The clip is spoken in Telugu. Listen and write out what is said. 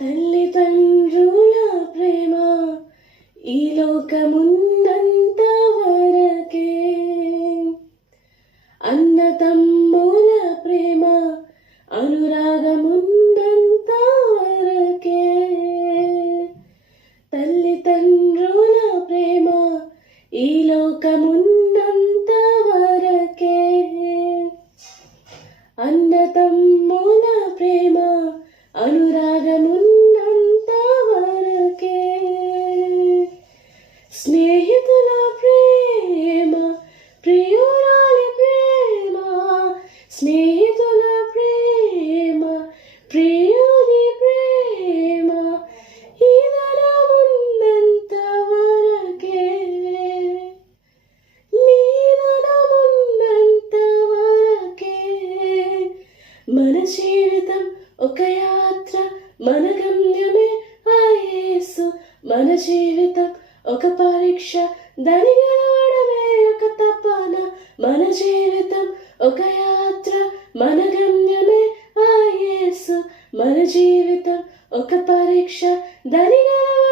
తల్లిదండ్రుల ప్రేమ ఈ లోకమున్నంత వరకే, అన్నతమ్ముల ప్రేమ అనురాగమున్నంత వరకే, తల్లిదండ్రుల ప్రేమ ఈ లోకమున్నంత వరకే, అన్నతమ్ముల ప్రేమ అనురాగమున్నంత వరకే, స్నేహితుల ప్రేమ ప్రియురాలి ప్రేమ, స్నేహితుల ప్రేమ ప్రియుని ప్రేమ ఈదనమున్నంత వరకే, నీదనమున్నంత వరకే, మన జీవితం ఒక యాత్ర, మన గమ్యమే ఆ యేసు, మన జీవితం ఒక పరీక్ష, దాని గెలవడమే ఒక తపన, మన జీవితం ఒక యాత్ర, మన గమ్యమే ఆ యేసు, మన జీవితం ఒక పరీక్ష, దాని గెలవడమే